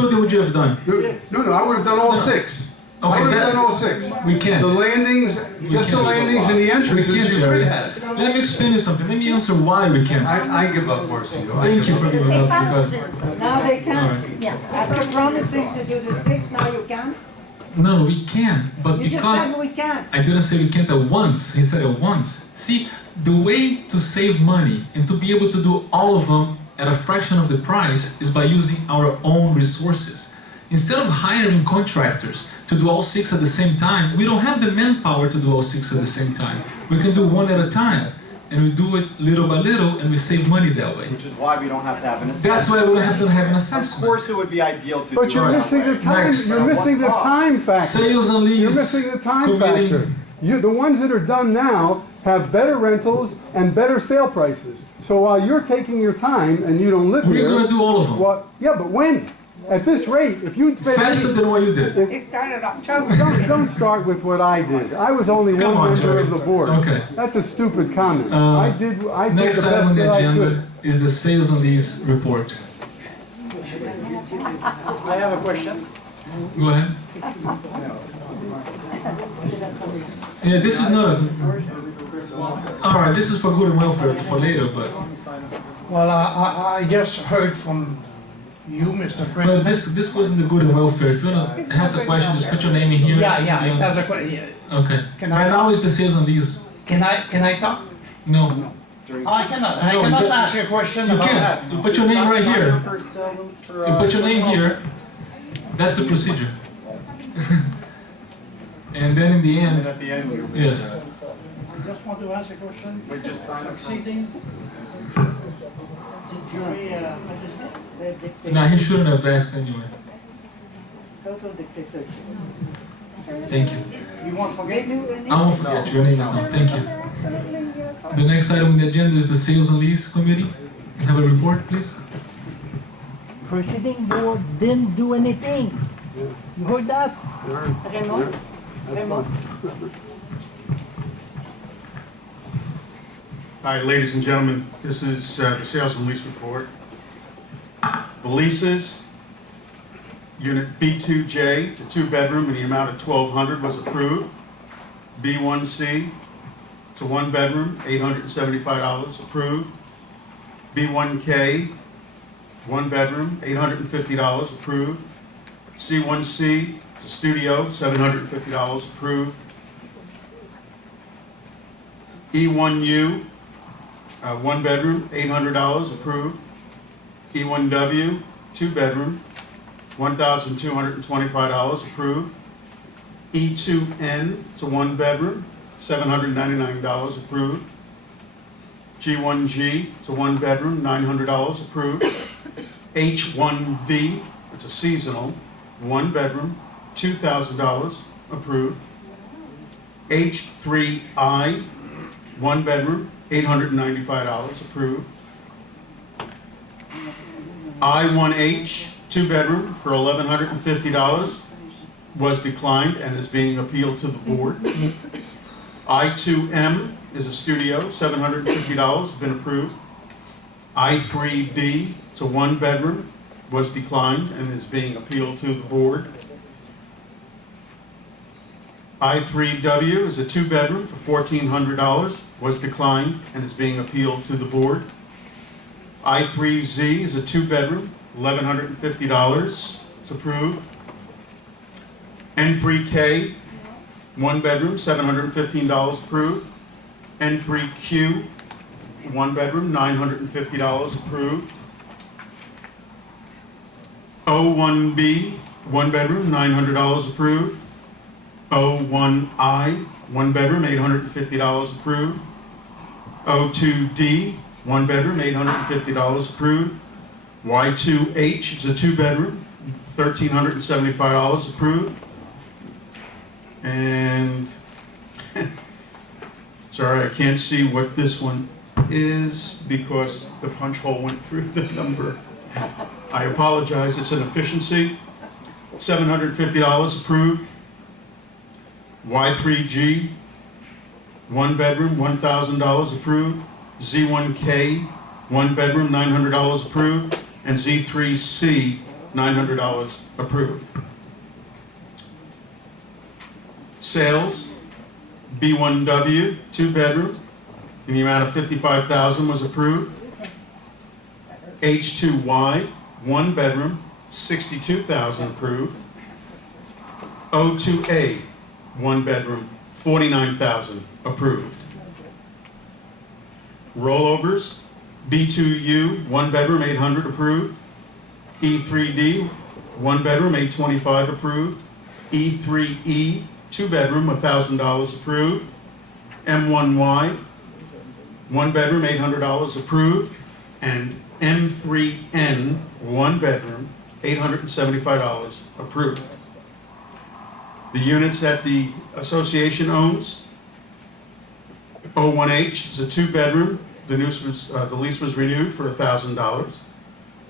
building would you have done? No, I would have done all six. I Okay, would have that, done all six. we can't. The landings, just the can't. landings and the We entrances can't, you could Jerry. have. Let me explain you something. Let me answer why we can't. I give up, Marcio. I Thank give you up. for giving up because... Now they All can. right. Yeah. After promising to do the 6, now you can. No, we can, but You just because... said we can't. I didn't say we can't at once, he said at once. See, the way to save money and to be able to do all of them at a fraction of the price is by using our own resources. Instead of hiring contractors to do all 6 at the same time, we don't have the manpower to do all 6 at the same time. We can do one at a time, and we do it little by little, and we save money that way. Which is why we don't have to have an assessment. That's why we don't have to have an Of assessment. course it would be ideal to do But you're it that missing the way. time, Next. you're missing the time factor. Sales and lease You're missing the time committee. factor. The ones that are done now have better rentals and better sale prices. So while you're taking your time and you don't live here. We're going to do all of them. Well, yeah, but when? At this rate, if you Faster than what you did. It started October. don't start with what I did. I was only Come one on, member Jerry. of the board. Okay. That's a stupid comment. I did the Next item best on the that I could. agenda is the sales and lease report. I have a question. Go ahead. Yeah, this is not a... All right, this is for good and welfare for later, but... Well, I just heard from you, Mr. But President. this wasn't the good and welfare. If you wanna ask a question, just put your name in here. Yeah, that's a question. Okay. Can I- Right now is the sales and lease. Can I talk? No. I cannot. I No, cannot but- ask a question You about can. that. You put your name right here. You You put your name here. That's the procedure. And then in the And end, at the end, you yes. I just want to ask a question. we just sign up. Succeeding. The jury, No, he shouldn't have asked anyway. Total dictatorship. Thank you. you won't forget? I won't forget your name is not. Thank you. The next item on the agenda is the sales and lease committee. Have a report, please. Proceeding board didn't do anything. You heard that? Raymond? Raymond? Hi, ladies and gentlemen, this is the sales and lease report. The leases, unit B2J, it's a 2-bedroom in the amount of $1,200 was approved. B1C, it's a 1-bedroom, $875 approved. B1K, 1-bedroom, $850 approved. C1C, it's a studio, $750 approved. E1U, 1-bedroom, $800 approved. E1W, 2-bedroom, $1,225 approved. E2N, it's a 1-bedroom, $799 approved. G1G, it's a 1-bedroom, $900 approved. H1V, it's a seasonal, 1-bedroom, $2,000 approved. H3I, 1-bedroom, $895 approved. I1H, 2-bedroom for $1,150 was declined and is being appealed to the board. I2M is a studio, $750, been approved. I3B, it's a 1-bedroom, was declined and is being appealed to the board. I3W is a 2-bedroom for $1,400, was declined and is being appealed to the board. I3Z is a 2-bedroom, $1,150, it's approved. N3K, 1-bedroom, $715 approved. N3Q, 1-bedroom, $950 approved. O1B, 1-bedroom, $900 approved. O1I, 1-bedroom, $850 approved. O2D, 1-bedroom, $850 approved. Y2H is a 2-bedroom, $1,375 approved. And sorry, I can't see what this one is because the punch hole went through the number. I apologize, it's an efficiency. $750 approved. Y3G, 1-bedroom, $1,000 approved. Z1K, 1-bedroom, $900 approved. And Z3C, $900 approved. Sales, B1W, 2-bedroom, in the amount of $55,000 was approved. H2Y, 1-bedroom, $62,000 approved. O2A, 1-bedroom, $49,000 approved. Rollovers, B2U, 1-bedroom, $800 approved. E3D, 1-bedroom, $825 approved. E3E, 2-bedroom, $1,000 approved. M1Y, 1-bedroom, $800 approved. And M3N, 1-bedroom, $875 approved. The units that the association owns, O1H is a 2-bedroom. The lease was renewed for $1,000.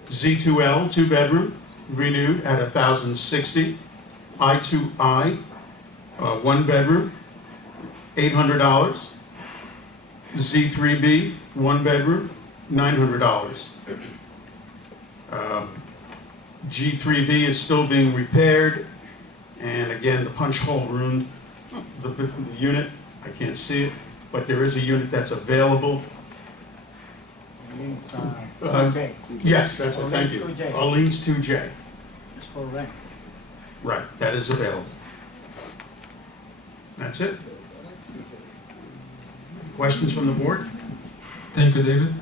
Z2L, 2-bedroom, renewed at $1,060. I2I, 1-bedroom, $800. Z3B, 1-bedroom, $900. G3V is still being repaired, and again, the punch hole ruined the unit. I can't see it, but there is a unit that's available. Yes, that's it, thank you. Orleans 2J. It's for rent. Right, that is available. That's it. Questions from the board? Thank you, David.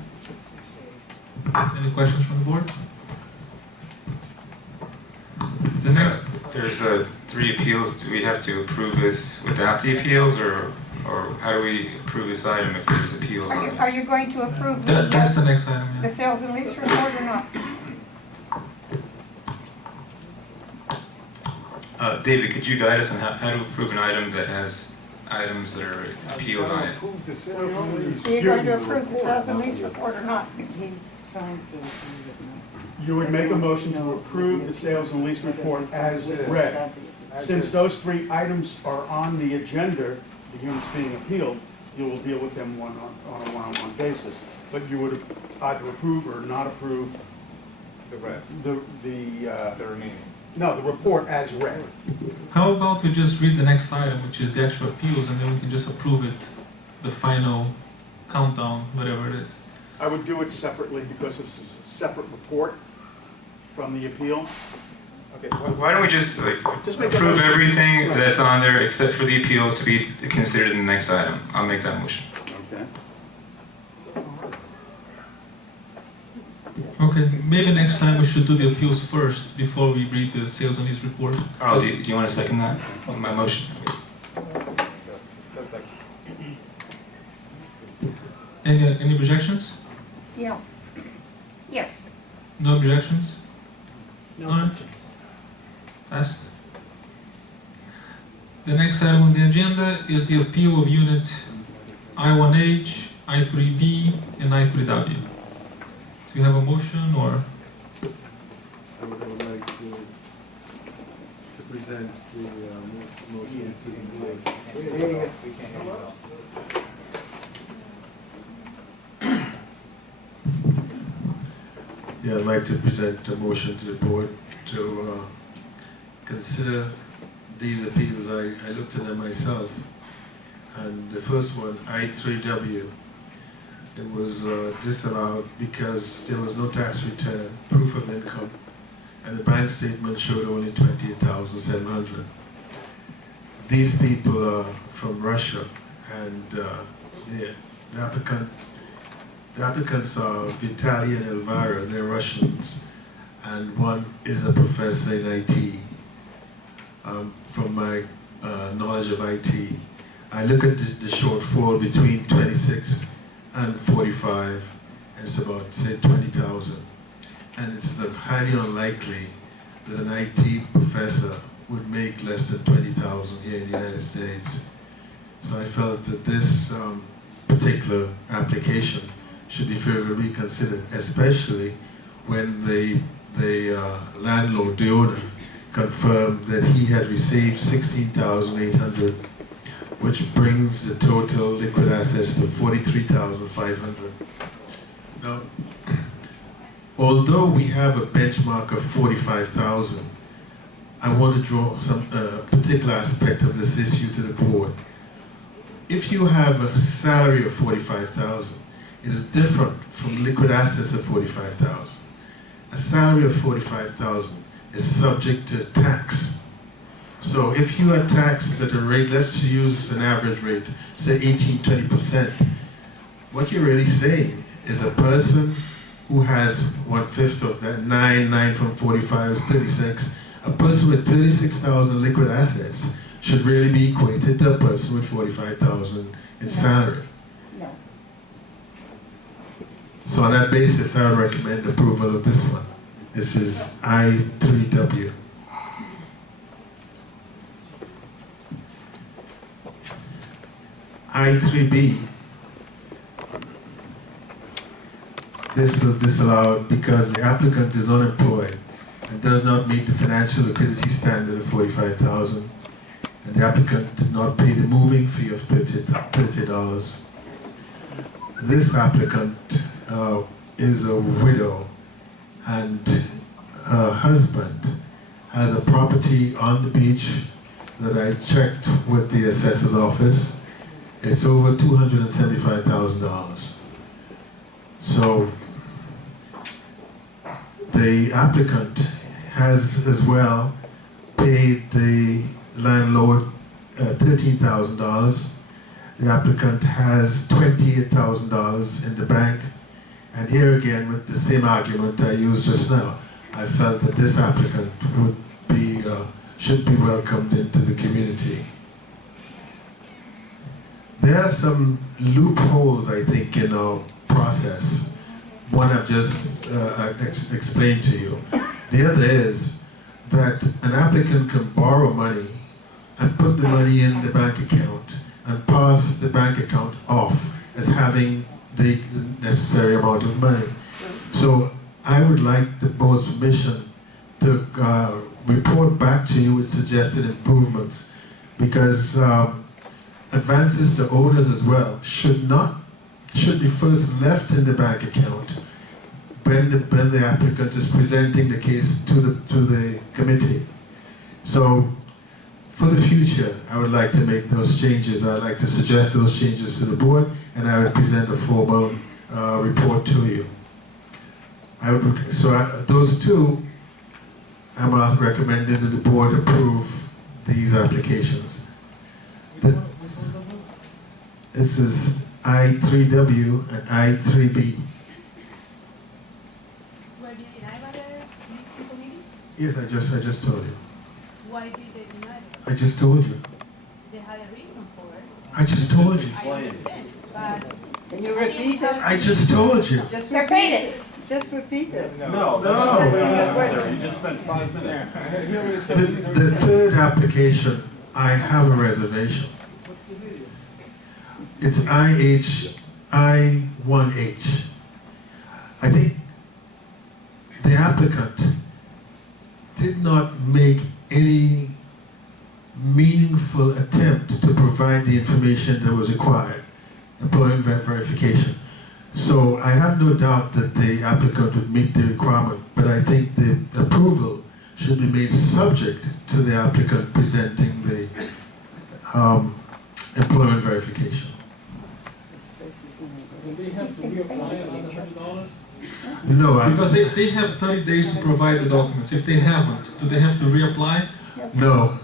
Any questions from the board? The next, There's 3 appeals. Do we have to approve this without the appeals, or how do we approve this item if there's appeals on it? Are you going to approve that's the next item, the yeah. sales and lease report or not? David, could you guide us on how to approve an item that has items that are appealed on it? Are you going to approve the sales and lease report or not? He's trying to. You would make a motion to approve the sales and lease report as read. Since those 3 items are on the agenda, the units being appealed, you will deal with them on a one-on-one basis. But you would either approve or not approve The rest, the remaining. no, the report as read. How about we just read the next item, which is the actual appeals, and then we can just approve it, the final countdown, whatever it is. I would do it separately because it's a separate report from the appeal. Okay, Why don't we just Just make a approve motion. everything that's on there except for the appeals to be considered in the next item? I'll make that motion. Okay. Okay, maybe next time we should do the appeals first before we read the sales and lease report. Carl, do you want to second that? My motion? that's like, Any objections? Yeah. Yes. No objections? No. None? Passed. The next item on the agenda is the appeal of unit I1H, I3B, and I3W. Do you have a motion, or? I would like to present the motion to the board. we can't hear you well. Yeah, I'd like to present a motion to the board to consider these appeals. I looked at them myself, and the first one, I3W, it was disallowed because there was no tax return, proof of income, and the bank statement showed only $28,700. These people are from Russia, and the applicants are Vitaly and Elvira. They're Russians, and one is a professor in IT. From my knowledge of IT, I look at the shortfall between 26 and 45, and it's about, say, 20,000. And it's highly unlikely that an IT professor would make less than 20,000 here in the United States. So I felt that this particular application should be further reconsidered, especially when the landlord, the owner, confirmed that he had received $16,800, which brings the total liquid assets to $43,500. Now, although we have a benchmark of 45,000, I want to draw some particular aspect of this issue to the board. If you have a salary of 45,000, it is different from liquid assets of 45,000. A salary of 45,000 is subject to tax. So if you are taxed at a rate, let's use an average rate, say 18-20%, what you're really saying is a person who has 1/5 of that, 9 from 45 is 36, a person with 36,000 liquid assets should really be equated to a person with 45,000 in salary. No. So on that basis, I would recommend approval of this one. This is I3W. I3B. This was disallowed because the applicant is unemployed and does not meet the financial liquidity standard of 45,000, and the applicant did not pay the moving fee of $30. This applicant is a widow, and her husband has a property on the beach that I checked with the assessor's office. It's over $275,000. So the applicant has as well paid the landlord $13,000. The applicant has $28,000 in the bank. And here again, with the same argument I used just now, I felt that this applicant would be, should be welcomed into the community. There are some loopholes, I think, in our process. One I've just explained to you. The other is that an applicant can borrow money and put the money in the bank account and pass the bank account off as having the necessary amount of money. So I would like the board's permission to report back to you with suggested improvements, because advances to owners as well should be first left in the bank account when the applicant is presenting the case to the committee. So for the future, I would like to make those changes. I'd like to suggest those changes to the board, and I would present a formal report to you. Those two, I'm recommending that the board approve these applications. This is I3W and I3B. Were they denied by the mixing committee? Yes, I just told you. Why did they deny it? I just told you. They had a reason for it. I just told you. I understand, but. Can you repeat it? I just told you. Just repeat it. Just repeat it. No, that's unnecessary. You just spent 5 minutes. The third application, I have a reservation. It's I1H. I think the applicant did not make any meaningful attempt to provide the information that was required, employment verification. So I have no doubt that the applicant would meet the requirement, but I think the approval should be made subject to the applicant presenting the employment verification. Do they have to reapply another $100? No, Because they have 30 days to provide the documents. If they haven't, do they have to reapply? No,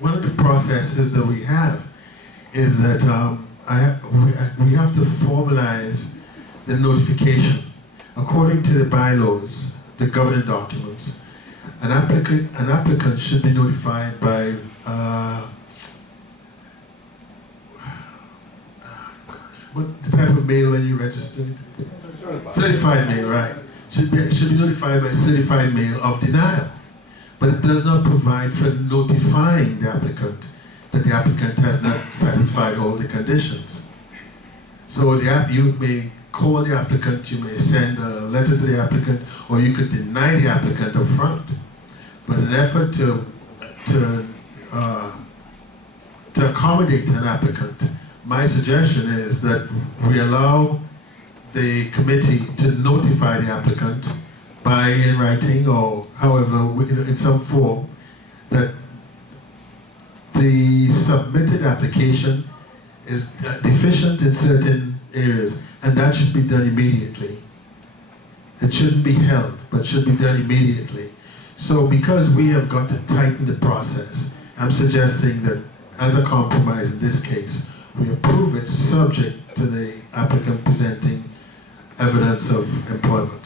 one of the processes that we have is that we have to formalize the notification. According to the bylaws, the governing documents, an applicant should be notified by what type of mail are you registered? Certified mail, right? Should be notified by certified mail of denial. But it does not provide for notifying the applicant that the applicant has not satisfied all the conditions. So you may call the applicant, you may send a letter to the applicant, or you could deny the applicant up front. But in an effort to accommodate an applicant, my suggestion is that we allow the committee to notify the applicant by in writing or however, in some form, that the submitted application is deficient in certain areas, and that should be done immediately. It shouldn't be held, but should be done immediately. So because we have got to tighten the process, I'm suggesting that as a compromise in this case, we approve it subject to the applicant presenting evidence of employment.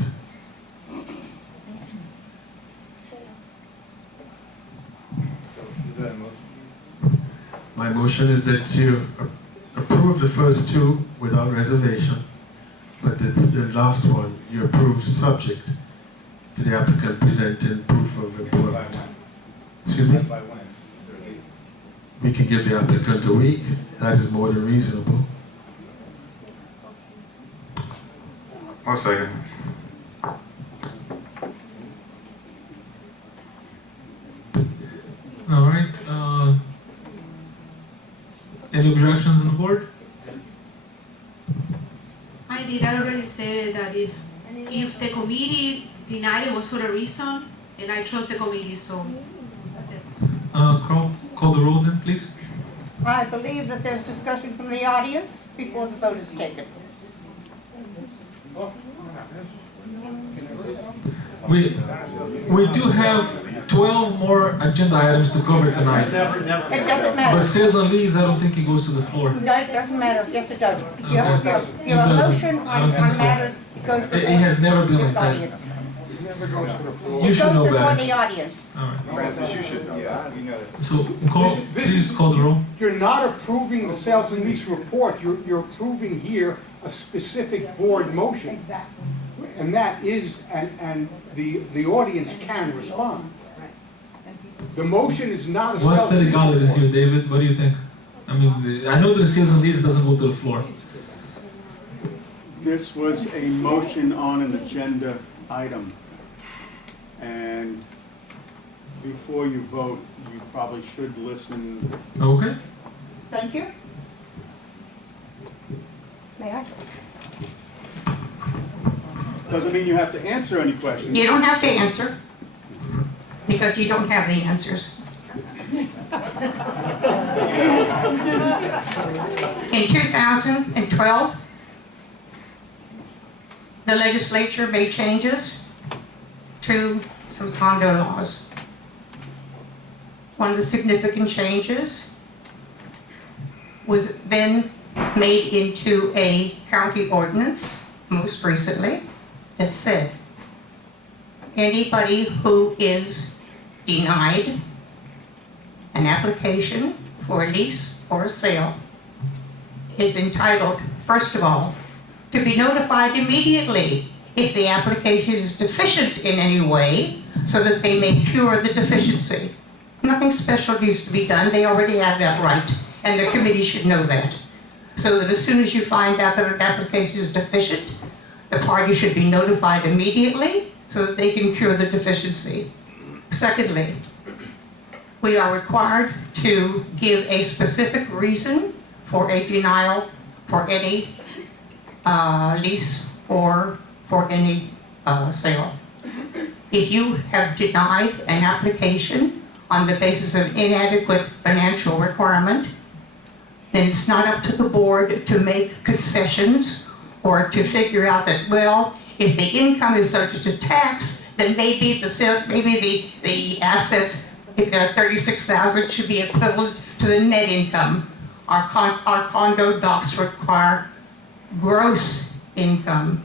My motion is that you approve the first two without reservation, but the last one you approve subject to the applicant presenting proof of employment. Excuse me? We can give the applicant a week. That is more than reasonable. One second. All right. Any objections on the board? I did already say that if the committee denied it was for a reason, and I trust the committee, so that's it. Call the roll then, please. I believe that there's discussion from the audience before the vote is taken. We do have 12 more agenda items to cover tonight. It doesn't But matter. sales and lease, I don't think it goes to the floor. No, it doesn't matter. Yes, it does. Your It motion doesn't. I don't on think so. matters goes before It has never been the like that. audience. You It should goes know before better. the audience. All right. Francis, you should know that. We know that. So please call the roll. You're not approving the sales and lease report, you're approving here a specific board motion. Exactly. And that is, and the audience can respond. The motion is not a What's sales the and lease legalities report. here, David? What do you think? I mean, I know that the sales and lease doesn't go to the floor. This was a motion on an agenda item. And before you vote, you probably should listen. Okay. Thank you. May I? Doesn't mean you have to answer any questions. You don't have to answer, because you don't have the answers. In 2012, the legislature made changes to some condo laws. One of the significant changes was then made into a county ordinance, most recently, that said anybody who is denied an application for a lease or a sale is entitled, first of all, to be notified immediately if the application is deficient in any way, so that they may cure the deficiency. Nothing special needs to be done. They already have that right, and the committee should know that. So that as soon as you find out that an application is deficient, the party should be notified immediately so that they can cure the deficiency. Secondly, we are required to give a specific reason for a denial for any lease or for any sale. If you have denied an application on the basis of inadequate financial requirement, then it's not up to the board to make concessions or to figure out that, well, if the income is subject to tax, then maybe the assets, if they're 36,000, should be equivalent to the net income. Our condo docs require gross income.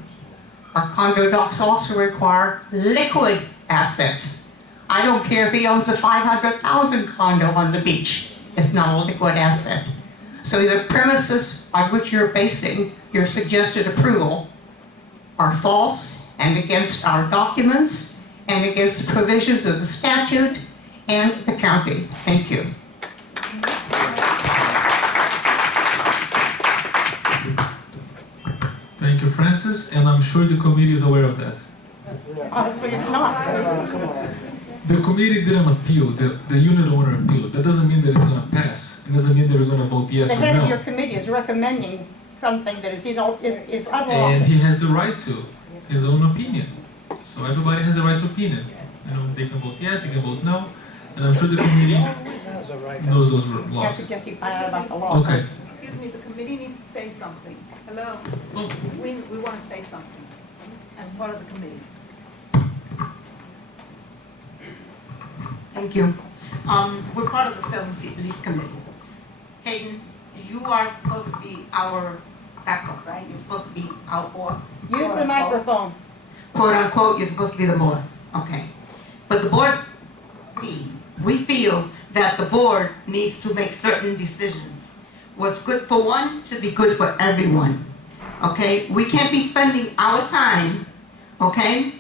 Our condo docs also require liquid assets. I don't care if he owns a 500,000 condo on the beach. It's not a liquid asset. So the premises on which you're basing your suggested approval are false and against our documents and against the provisions of the statute and the county. Thank you. Thank you, Francis, and I'm sure the committee is aware of that. Honestly, it's not. The committee didn't appeal, the unit owner appealed. That doesn't mean that it's going to pass. It doesn't mean that we're going to vote yes The or head of your no. committee is recommending something that is, is And unlawful. he has the right to his own opinion. So everybody has a right to opinion. They can vote yes, they can vote no, and I'm sure the committee knows those You have laws. to justify out about the law. Okay. Excuse me, the committee needs to say something. Hello? Oh. We want to say something as part of the committee. Thank you. We're part of the Sales and Lease Committee. Hayden, you are supposed to be our backup, right? You're supposed to be our boss. Use quote the unquote. microphone. Quote unquote, you're supposed to be the boss. Okay. But the board, we feel that the board needs to make certain decisions. What's good for one should be good for everyone. Okay? We can't be spending our time, okay,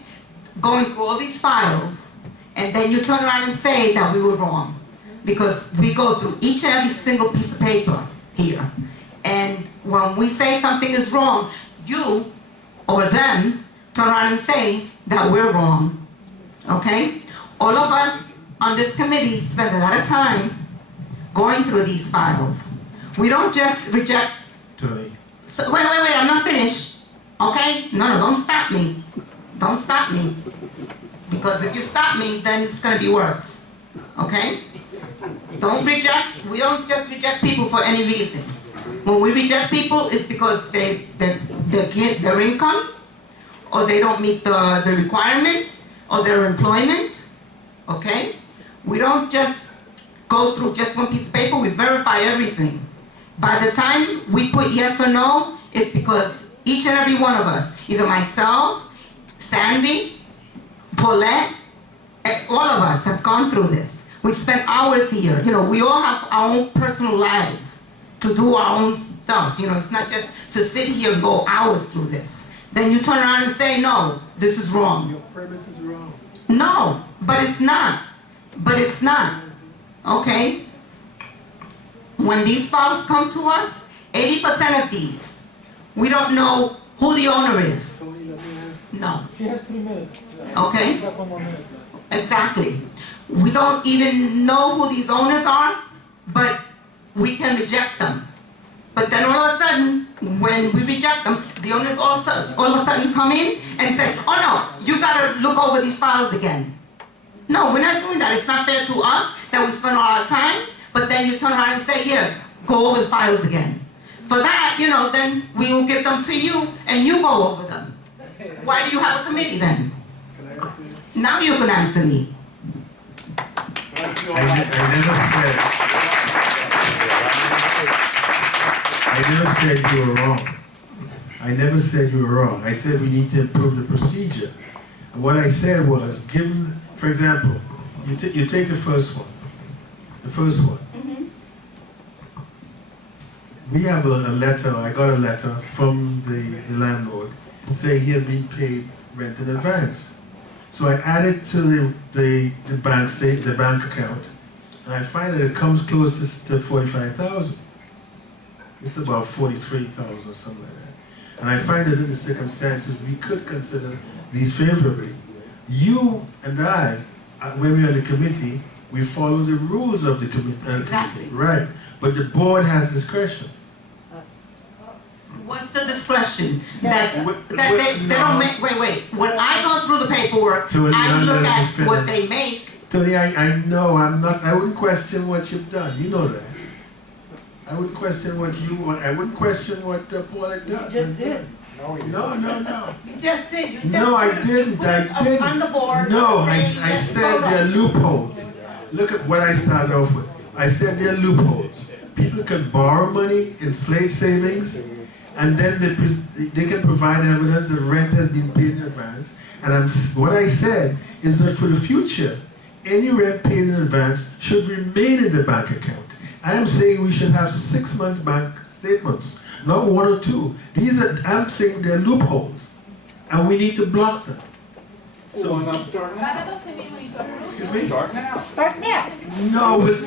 going through all these files, and then you turn around and say that we were wrong. Because we go through each and every single piece of paper here. And when we say something is wrong, you or them turn around and say that we're wrong. Okay? All of us on this committee spend a lot of time going through these files. We don't just reject. Tony. So, wait, I'm not finished. Okay? No, don't stop me. Don't stop me. Because if you stop me, then it's going to be worse. Okay? Don't reject. We don't just reject people for any reason. When we reject people, it's because they get their income, or they don't meet the requirements, or their employment. Okay? We don't just go through just one piece of paper. We verify everything. By the time we put yes or no, it's because each and every one of us, either myself, Sandy, Paulette, all of us have gone through this. We spent hours here. We all have our own personal lives to do our own stuff. It's not just to sit here and go hours through this. Then you turn around and say, no, this is wrong. Your premise is wrong. No, but it's not. But it's not. Okay? When these files come to us, 80% of these, we don't know who the owner is. No. She has 3 minutes. Okay? You got 1 more minute. Exactly. We don't even know who these owners are, but we can reject them. But then all of a sudden, when we reject them, the owners all of a sudden come in and say, oh no, you gotta look over these files again. No, we're not doing that. It's not fair to us that we spend all our time, but then you turn around and say, here, go over the files again. For that, then we will give them to you and you go over them. Why do you have a committee then? Now you can answer me. I never said you were wrong. I never said you were wrong. I said we need to improve the procedure. And what I said was, given, for example, you take the first one. The first one. We have a letter, I got a letter from the landlord saying he had been paid rent in advance. So I added to the bank account, and I find that it comes closest to 45,000. It's about 43,000 or something like that. And I find that in the circumstances, we could consider these favorably. You and I, when we're on the committee, we follow the rules of the committee. Exactly. Right. But the board has discretion. What's the discretion? That they don't make, wait. When I go through the paperwork, Tony, I I'm look not at finished. what they make. Tony, I know, I wouldn't question what you've done. You know that. I wouldn't question what you want. I wouldn't question what Paul had done. You just did. No. You just did. You just No, I didn't. I didn't. On the board. No, I saying said there are loopholes. Look at what I started off with. I said there are loopholes. People can borrow money, inflate savings, and then they can provide evidence that rent has been paid in advance. And what I said is that for the future, any rent paid in advance should remain in the bank account. I am saying we should have 6 months bank statements, not 1 or 2. I'm saying they're loopholes, and we need to block them. So, excuse me? Start now. No, we're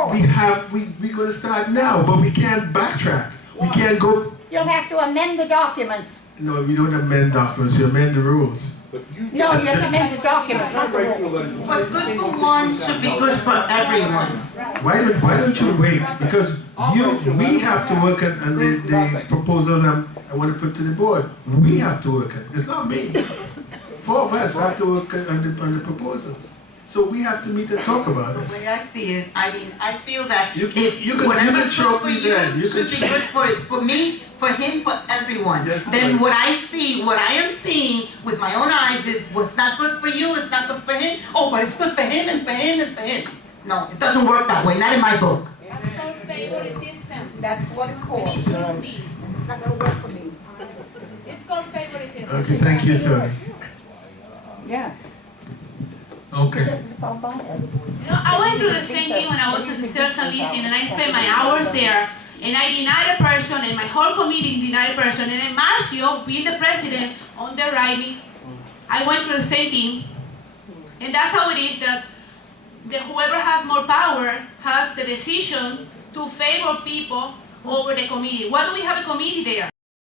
going to start now, but we can't backtrack. We can't go. You'll have to amend the documents. No, we don't amend documents. We amend the rules. No, you have to amend the documents, not the rules. What's good for one should be good for everyone. Why don't you wait? Because we have to work on the proposals I want to put to the board. We have to work on it. It's not me. 4 of us have to work on the proposals. So we have to meet and talk about The it. way I see it, I mean, I feel that You can whatever's show good for me that. you You should can be good for me, for him, for everyone. Yes, Then ma'am. what I am seeing with my own eyes is what's not good for you, it's not good for him. Oh, but it's good for him and for him and for him. No, it doesn't work that way, not in my book. That's called favoritism. That's what it's And for. it shouldn't be. It's not gonna work for me. It's called favoritism. Okay, thank you, Tony. Yeah. Okay. You know, I went through the same thing when I was in sales and leasing, and I spent my hours there, and I denied a person, and my whole committee denied a person, and then Marcio, being the president, underwriting, I went through the same thing. And that's how it is that whoever has more power has the decision to favor people over the committee. Why do we have a committee there?